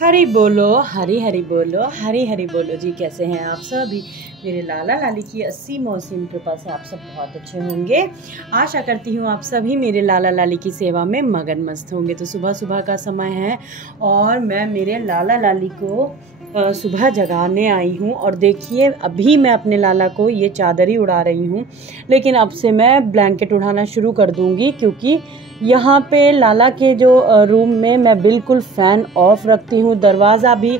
हरी बोलो, हरी हरी बोलो, हरी हरी बोलो जी। कैसे हैं आप सभी? मेरे लाला लाली की 80 मौसम कृपा से आप सब बहुत अच्छे होंगे। आशा करती हूँ आप सभी मेरे लाला लाली की सेवा में मगन मस्त होंगे। तो सुबह सुबह का समय है और मैं मेरे लाला लाली को सुबह जगाने आई हूँ। और देखिए अभी मैं अपने लाला को ये चादर ही उड़ा रही हूँ, लेकिन अब से मैं ब्लैंकेट उड़ाना शुरू कर दूँगी, क्योंकि यहाँ पे लाला के जो रूम में मैं बिल्कुल फ़ैन ऑफ रखती हूँ, दरवाज़ा भी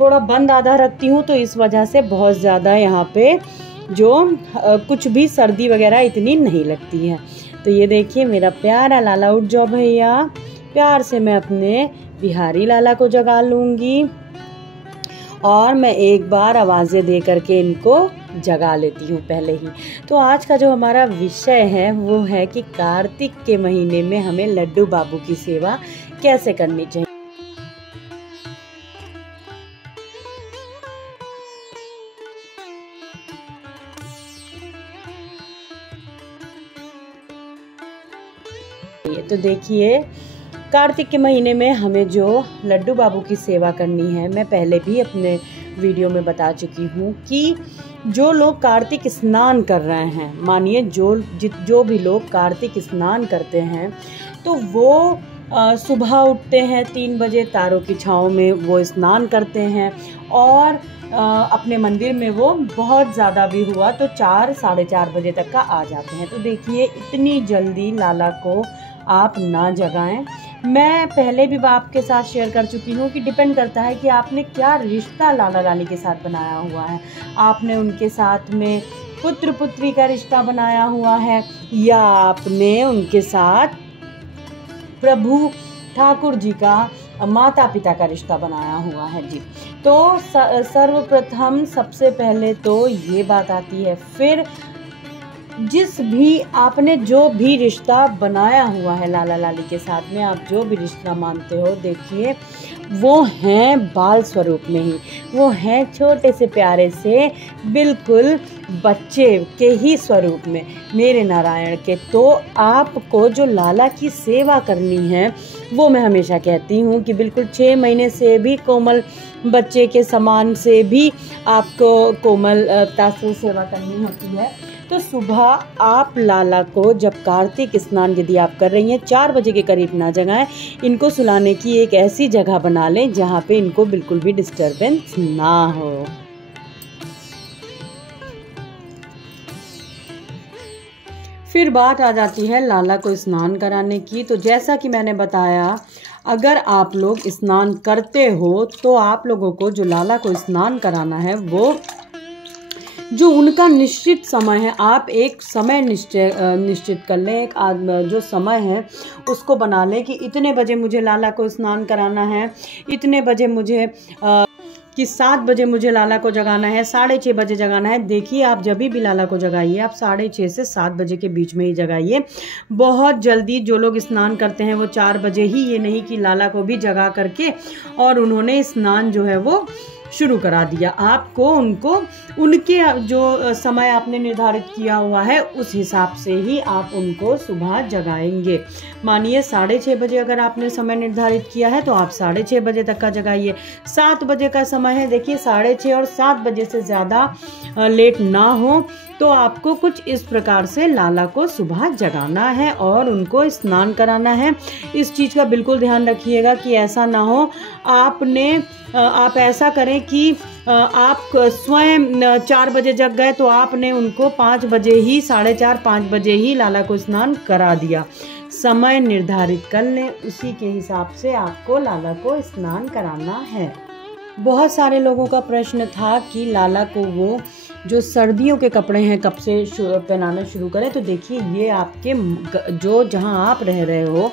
थोड़ा बंद आधा रखती हूँ, तो इस वजह से बहुत ज़्यादा यहाँ पे जो कुछ भी सर्दी वगैरह इतनी नहीं लगती है। तो ये देखिए मेरा प्यारा लाला, उठ जाओ भैया। प्यार से मैं अपने बिहारी लाला को जगा लूँगी और मैं एक बार आवाज़ें दे करके इनको जगा लेती हूँ पहले ही। तो आज का जो हमारा विषय है वो है कि कार्तिक के महीने में हमें लड्डू बाबू की सेवा कैसे करनी चाहिए। तो देखिए कार्तिक के महीने में हमें जो लड्डू बाबू की सेवा करनी है, मैं पहले भी अपने वीडियो में बता चुकी हूँ कि जो लोग कार्तिक स्नान कर रहे हैं, मानिए जो भी लोग कार्तिक स्नान करते हैं, तो वो सुबह उठते हैं 3 बजे, तारों की छाँव में वो स्नान करते हैं और अपने मंदिर में वो बहुत ज़्यादा भी हुआ तो 4 साढ़े 4 बजे तक का आ जाते हैं। तो देखिए इतनी जल्दी लाला को आप ना जगाएं। मैं पहले भी आपके साथ शेयर कर चुकी हूँ कि डिपेंड करता है कि आपने क्या रिश्ता लाला लाली के साथ बनाया हुआ है। आपने उनके साथ में पुत्र पुत्री का रिश्ता बनाया हुआ है या आपने उनके साथ प्रभु ठाकुर जी का माता पिता का रिश्ता बनाया हुआ है जी। तो सर्वप्रथम सबसे पहले तो ये बात आती है। फिर जिस भी आपने जो भी रिश्ता बनाया हुआ है लाला लाली के साथ में, आप जो भी रिश्ता मानते हो, देखिए वो हैं बाल स्वरूप में ही, वो हैं छोटे से प्यारे से बिल्कुल बच्चे के ही स्वरूप में, मेरे नारायण के। तो आपको जो लाला की सेवा करनी है वो मैं हमेशा कहती हूँ कि बिल्कुल 6 महीने से भी कोमल बच्चे के समान से भी आपको कोमलता से सेवा करनी होती है। तो सुबह आप लाला को जब कार्तिक स्नान यदि आप कर रही हैं 4 बजे के करीब ना जगाएं, इनको सुलाने की एक ऐसी जगह बना लें जहां पे इनको बिल्कुल भी डिस्टरबेंस ना हो। फिर बात आ जाती है लाला को स्नान कराने की। तो जैसा कि मैंने बताया, अगर आप लोग स्नान करते हो तो आप लोगों को जो लाला को स्नान कराना है वो जो उनका निश्चित समय है, आप एक समय निश्चित कर लें। एक जो समय है उसको बना लें कि इतने बजे मुझे लाला को स्नान कराना है, इतने बजे मुझे कि 7 बजे मुझे लाला को जगाना है, 6:30 बजे जगाना है। देखिए आप जब भी लाला को जगाइए आप 6:30 से 7 बजे के बीच में ही जगाइए। बहुत जल्दी जो लोग स्नान करते हैं वो 4 बजे ही, ये नहीं कि लाला को भी जगा करके और उन्होंने स्नान जो है वो शुरू करा दिया। आपको उनको उनके जो समय आपने निर्धारित किया हुआ है उस हिसाब से ही आप उनको सुबह जगाएंगे। मानिए 6:30 बजे अगर आपने समय निर्धारित किया है तो आप 6:30 बजे तक का जगाइए। 7 बजे का समय है, देखिए 6:30 और 7 बजे से ज़्यादा लेट ना हो। तो आपको कुछ इस प्रकार से लाला को सुबह जगाना है और उनको स्नान कराना है। इस चीज़ का बिल्कुल ध्यान रखिएगा कि ऐसा ना हो आप ऐसा करें कि आप स्वयं 4 बजे जग गए तो आपने उनको 5 बजे ही, 4:30 5 बजे ही लाला को स्नान करा दिया। समय निर्धारित कर लें, उसी के हिसाब से आपको लाला को स्नान कराना है। बहुत सारे लोगों का प्रश्न था कि लाला को वो जो सर्दियों के कपड़े हैं कब से पहनाना शुरू करें। तो देखिए ये आपके जो जहां आप रह रहे हो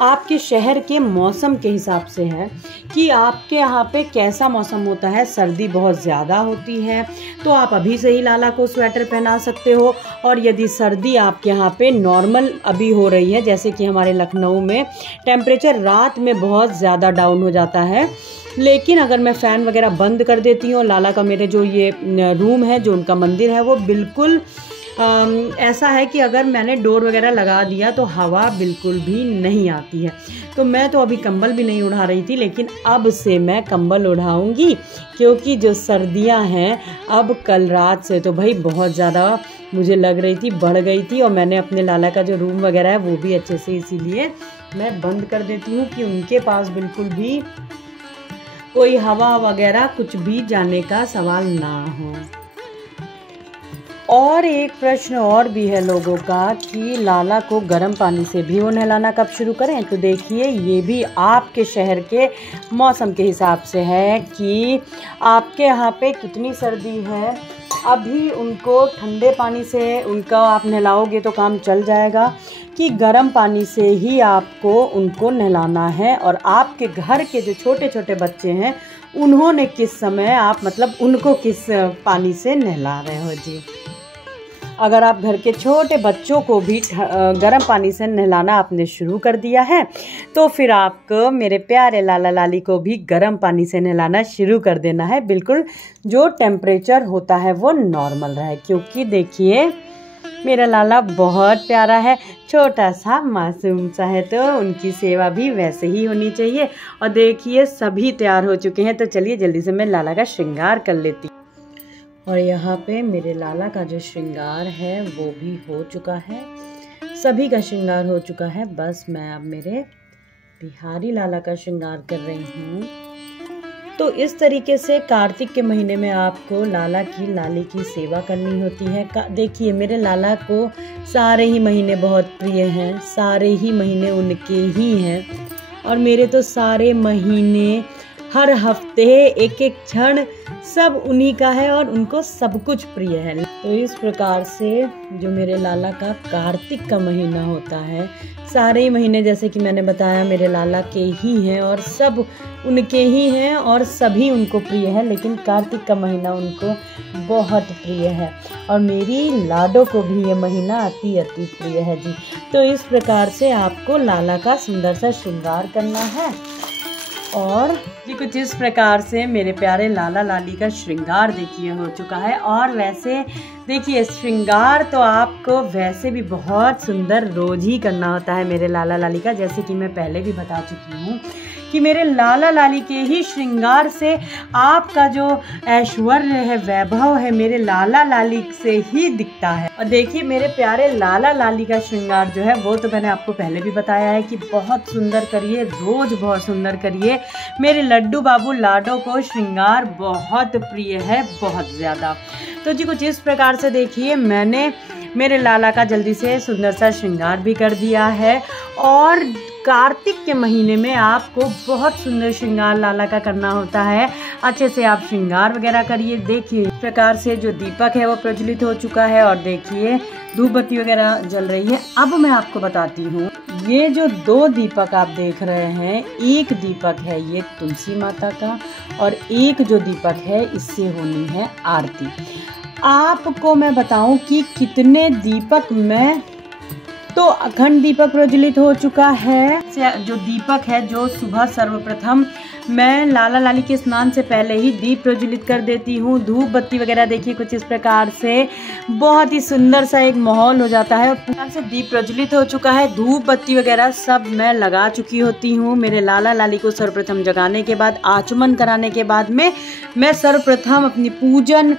आपके शहर के मौसम के हिसाब से है कि आपके यहाँ पे कैसा मौसम होता है। सर्दी बहुत ज़्यादा होती है तो आप अभी से ही लाला को स्वेटर पहना सकते हो, और यदि सर्दी आपके यहाँ पे नॉर्मल अभी हो रही है, जैसे कि हमारे लखनऊ में टेम्परेचर रात में बहुत ज़्यादा डाउन हो जाता है, लेकिन अगर मैं फ़ैन वगैरह बंद कर देती हूँ, लाला का मेरे जो ये रूम है, जो उनका मंदिर है, वो बिल्कुल ऐसा है कि अगर मैंने डोर वगैरह लगा दिया तो हवा बिल्कुल भी नहीं आती है। तो मैं तो अभी कंबल भी नहीं उड़ा रही थी, लेकिन अब से मैं कंबल उड़ाऊंगी, क्योंकि जो सर्दियां हैं अब कल रात से तो भाई बहुत ज़्यादा मुझे लग रही थी, बढ़ गई थी। और मैंने अपने लाला का जो रूम वगैरह है वो भी अच्छे से इसीलिए मैं बंद कर देती हूँ कि उनके पास बिल्कुल भी कोई हवा वगैरह कुछ भी जाने का सवाल ना हो। और एक प्रश्न और भी है लोगों का कि लाला को गर्म पानी से भी वो नहलाना कब शुरू करें। तो देखिए, ये भी आपके शहर के मौसम के हिसाब से है कि आपके यहाँ पे कितनी सर्दी है। अभी उनको ठंडे पानी से उनका आप नहलाओगे तो काम चल जाएगा, कि गर्म पानी से ही आपको उनको नहलाना है। और आपके घर के जो छोटे छोटे बच्चे हैं उन्होंने किस समय आप मतलब उनको किस पानी से नहला रहे हो जी। अगर आप घर के छोटे बच्चों को भी गर्म पानी से नहलाना आपने शुरू कर दिया है तो फिर आपको मेरे प्यारे लाला लाली को भी गर्म पानी से नहलाना शुरू कर देना है। बिल्कुल जो टेम्परेचर होता है वो नॉर्मल रहे, क्योंकि देखिए मेरा लाला बहुत प्यारा है, छोटा सा मासूम सा है, तो उनकी सेवा भी वैसे ही होनी चाहिए। और देखिए सभी तैयार हो चुके हैं, तो चलिए जल्दी से मैं लाला का श्रृंगार कर लेती हूँ। और यहाँ पे मेरे लाला का जो श्रृंगार है वो भी हो चुका है, सभी का श्रृंगार हो चुका है। बस मैं अब मेरे बिहारी लाला का श्रृंगार कर रही हूँ। तो इस तरीके से कार्तिक के महीने में आपको लाला की लाली की सेवा करनी होती है। देखिए मेरे लाला को सारे ही महीने बहुत प्रिय हैं, सारे ही महीने उनके ही हैं, और मेरे तो सारे महीने, हर हफ्ते, एक एक क्षण सब उन्हीं का है और उनको सब कुछ प्रिय है। तो इस प्रकार से जो मेरे लाला का कार्तिक का महीना होता है, सारे ही महीने जैसे कि मैंने बताया मेरे लाला के ही हैं और सब उनके ही हैं और सभी उनको प्रिय है, लेकिन कार्तिक का महीना उनको बहुत प्रिय है और मेरी लाडो को भी ये महीना अति अति प्रिय है जी। तो इस प्रकार से आपको लाला का सुंदर सा श्रृंगार करना है। और जी कुछ इस प्रकार से मेरे प्यारे लाला लाली का श्रृंगार देखिए हो चुका है। और वैसे देखिए श्रृंगार तो आपको वैसे भी बहुत सुंदर रोज ही करना होता है मेरे लाला लाली का, जैसे कि मैं पहले भी बता चुकी हूँ कि मेरे लाला लाली के ही श्रृंगार से आपका जो ऐश्वर्य है, वैभव है, मेरे लाला लाली से ही दिखता है। और देखिए मेरे प्यारे लाला लाली का श्रृंगार जो है वो तो मैंने आपको पहले भी बताया है कि बहुत सुंदर करिए, रोज बहुत सुंदर करिए। मेरे लड्डू बाबू लाडो को श्रृंगार बहुत प्रिय है, बहुत ज़्यादा। तो जी कुछ इस प्रकार से देखिए मैंने मेरे लाला का जल्दी से सुंदर सा श्रृंगार भी कर दिया है। और कार्तिक के महीने में आपको बहुत सुंदर श्रृंगार लाला का करना होता है। अच्छे से आप श्रृंगार वगैरह करिए। देखिए इस प्रकार से जो दीपक है वो प्रज्वलित हो चुका है और देखिए धूप बत्ती वगैरह जल रही है। अब मैं आपको बताती हूँ, ये जो दो दीपक आप देख रहे हैं, एक दीपक है ये तुलसी माता का और एक जो दीपक है इससे होनी है आरती। आपको मैं बताऊं कि कितने दीपक मैं, तो अखंड दीपक प्रज्वलित हो चुका है। जो दीपक है जो सुबह सर्वप्रथम मैं लाला लाली के स्नान से पहले ही दीप प्रज्वलित कर देती हूँ। धूप बत्ती वगैरह देखिए कुछ इस प्रकार से बहुत ही सुंदर सा एक माहौल हो जाता है। पूरा से दीप प्रज्वलित हो चुका है, धूप बत्ती वगैरह सब मैं लगा चुकी होती हूँ। मेरे लाला लाली को सर्वप्रथम जगाने के बाद, आचमन कराने के बाद में मैं सर्वप्रथम अपनी पूजन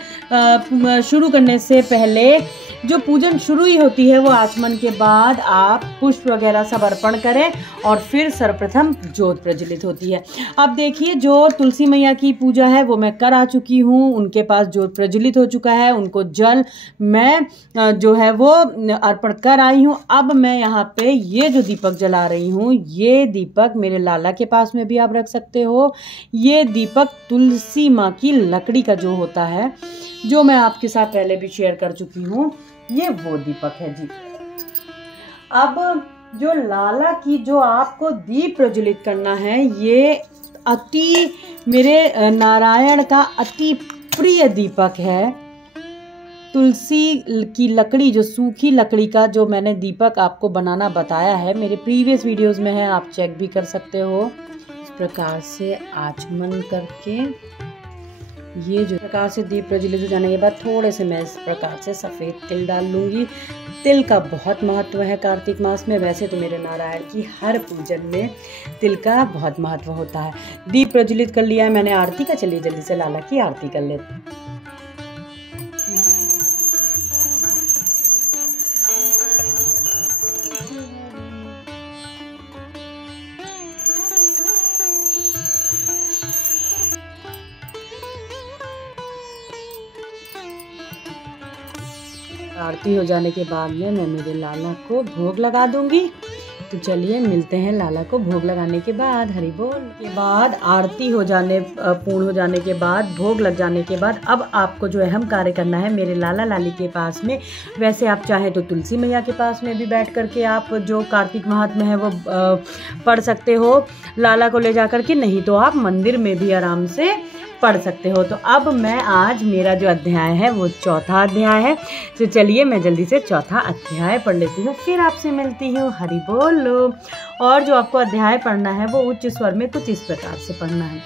शुरू करने से पहले, जो पूजन शुरू ही होती है वो आचमन के बाद आप पुष्प वगैरह सब अर्पण करें और फिर सर्वप्रथम ज्योत प्रज्वलित होती है। अब देखिए जो तुलसी मैया की पूजा है वो मैं कर आ चुकी हूँ, उनके पास ज्योत प्रज्वलित हो चुका है, उनको जल मैं जो है वो अर्पण कर आई हूँ। अब मैं यहाँ पे ये जो दीपक जला रही हूँ, ये दीपक मेरे लाला के पास में भी आप रख सकते हो। ये दीपक तुलसी माँ की लकड़ी का जो होता है, जो मैं आपके साथ पहले भी शेयर कर चुकी हूँ, ये वो दीपक है जी। अब जो लाला की जो आपको दीप प्रज्वलित करना है, ये अति मेरे नारायण का अति प्रिय दीपक है। तुलसी की लकड़ी, जो सूखी लकड़ी का जो मैंने दीपक आपको बनाना बताया है, मेरे प्रीवियस वीडियोस में है, आप चेक भी कर सकते हो। इस प्रकार से आचमन करके ये जो प्रकार से दीप प्रज्वलित हो जाने के बाद थोड़े से मैं इस प्रकार से सफ़ेद तिल डाल लूँगी। तिल का बहुत महत्व है कार्तिक मास में। वैसे तो मेरे नारायण की हर पूजन में तिल का बहुत महत्व होता है। दीप प्रज्वलित कर लिया है मैंने आरती का। चलिए जल्दी से लाला की आरती कर लेते हैं। आरती हो जाने के बाद में मैं मेरे लाला को भोग लगा दूंगी। तो चलिए मिलते हैं लाला को भोग लगाने के बाद। हरि बोल के बाद आरती हो जाने पूर्ण हो जाने के बाद भोग लग जाने के बाद अब आपको जो अहम कार्य करना है मेरे लाला लाली के पास में। वैसे आप चाहें तो तुलसी मैया के पास में भी बैठ करके आप जो कार्तिक महात्म्य है वो पढ़ सकते हो लाला को ले जा करके, नहीं तो आप मंदिर में भी आराम से पढ़ सकते हो। तो अब मैं आज मेरा जो अध्याय है वो चौथा अध्याय है। तो चलिए मैं जल्दी से चौथा अध्याय पढ़ लेती हूँ, फिर आपसे मिलती हूँ। हरि बोलो। और जो आपको अध्याय पढ़ना है वो उच्च स्वर में कुछ इस प्रकार से पढ़ना है।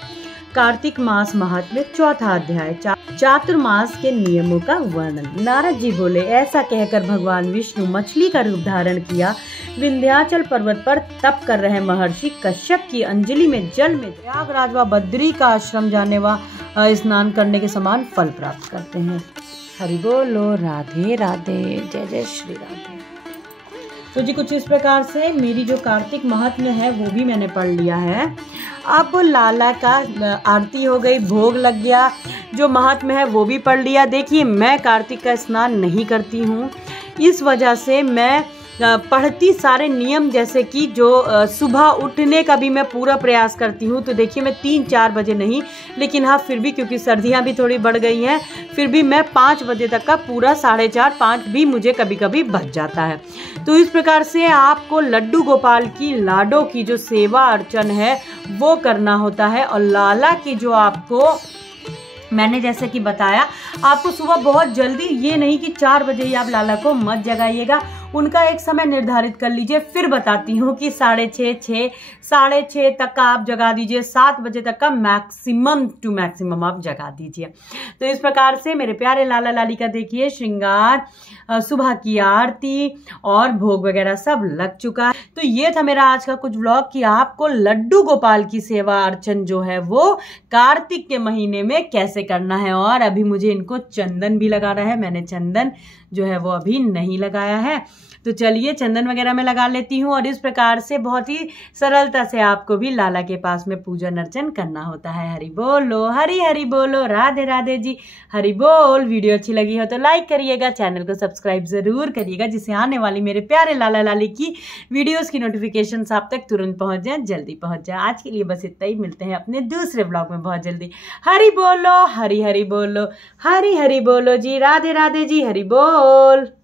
कार्तिक मास महात्म्य चौथा अध्याय, चातुर्मास के नियमों का वर्णन। नारद जी बोले, ऐसा कहकर भगवान विष्णु मछली का रूप धारण किया। विंध्याचल पर्वत पर तप कर रहे महर्षि कश्यप की अंजलि में जल में प्रयागराज व बद्री का आश्रम जाने व स्नान करने के समान फल प्राप्त करते हैं। हरि बोलो। राधे राधे। जय जय श्री राधे। तो जी कुछ इस प्रकार से मेरी जो कार्तिक महात्म्य है वो भी मैंने पढ़ लिया है। अब लाला का आरती हो गई, भोग लग गया, जो महात्म्य है वो भी पढ़ लिया। देखिए मैं कार्तिक का स्नान नहीं करती हूँ, इस वजह से मैं पढ़ती सारे नियम, जैसे कि जो सुबह उठने का भी मैं पूरा प्रयास करती हूँ। तो देखिए मैं 3-4 बजे नहीं, लेकिन हाँ फिर भी क्योंकि सर्दियाँ भी थोड़ी बढ़ गई हैं, फिर भी मैं 5 बजे तक का पूरा 4:30-5 भी मुझे कभी कभी बच जाता है। तो इस प्रकार से आपको लड्डू गोपाल की लाडो की जो सेवा अर्चन है वो करना होता है। और लाला की जो आपको मैंने जैसे कि बताया, आपको सुबह बहुत जल्दी, ये नहीं कि 4 बजे ही आप लाला को मत जगाइएगा, उनका एक समय निर्धारित कर लीजिए। फिर बताती हूँ कि 6:30 तक का आप जगा दीजिए, 7 बजे तक का मैक्सिमम टू मैक्सिमम आप जगा दीजिए। तो इस प्रकार से मेरे प्यारे लाला लाली का देखिए श्रृंगार, सुबह की आरती और भोग वगैरह सब लग चुका है। तो ये था मेरा आज का कुछ व्लॉग कि आपको लड्डू गोपाल की सेवा अर्चन जो है वो कार्तिक के महीने में कैसे करना है। और अभी मुझे इनको चंदन भी लगाना है, मैंने चंदन जो है वो अभी नहीं लगाया है। तो चलिए चंदन वगैरह में लगा लेती हूँ। और इस प्रकार से बहुत ही सरलता से आपको भी लाला के पास में पूजन अर्चन करना होता है। हरि बोलो। हरि हरि बोलो। राधे राधे जी। हरि बोल। वीडियो अच्छी लगी हो तो लाइक करिएगा, चैनल को सब्सक्राइब जरूर करिएगा, जिससे आने वाली मेरे प्यारे लाला लाली की वीडियोस की नोटिफिकेशन आप तक तुरंत पहुंच जाए, जल्दी पहुंच जाए। आज के लिए बस इतना ही, मिलते हैं अपने दूसरे ब्लॉग में बहुत जल्दी। हरि बोलो। हरि हरि बोलो। हरि हरि बोलो जी। राधे राधे जी। हरि बोल।